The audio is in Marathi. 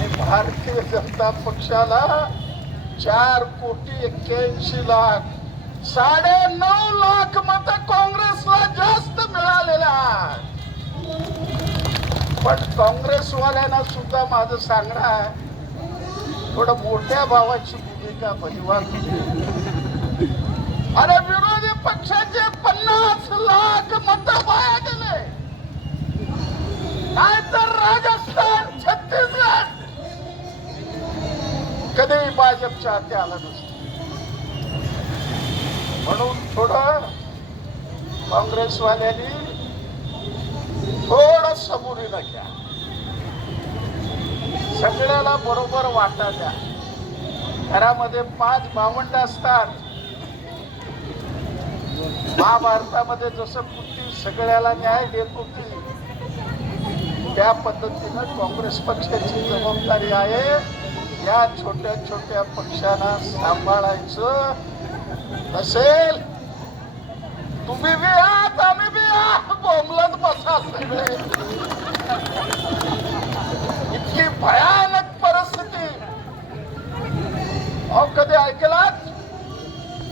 आणि भारतीय जनता पक्षाला चार कोटी एक्क्याऐंशी लाख साडे नऊ लाख मत काँग्रेसला जास्त मिळालेला पण काँग्रेसवाल्यांना सुद्धा माझं सांगणं आहे थोडं मोठ्या भावाची भूमिका बजवा अरे विरोधी पक्षाचे पन्नास लाख मत वाया गेले. नाहीतर राजा कधीही भाजपच्या हाती आलं नसतं. म्हणून थोडं काँग्रेसवाल्यांनी थोडं सबुरीनं घ्या. सगळ्याला बरोबर वाटा द्या. घरामध्ये पाच भावंड असतात. महाभारतामध्ये जसं कुठली सगळ्याला न्याय देत होती त्या पद्धतीनं काँग्रेस पक्षाची जबाबदारी आहे. या छोट्या छोट्या पक्षांना सांभाळायचं असेल तुम्ही बी आहात आम्ही बी आहात. बोमलत बसा सगळे.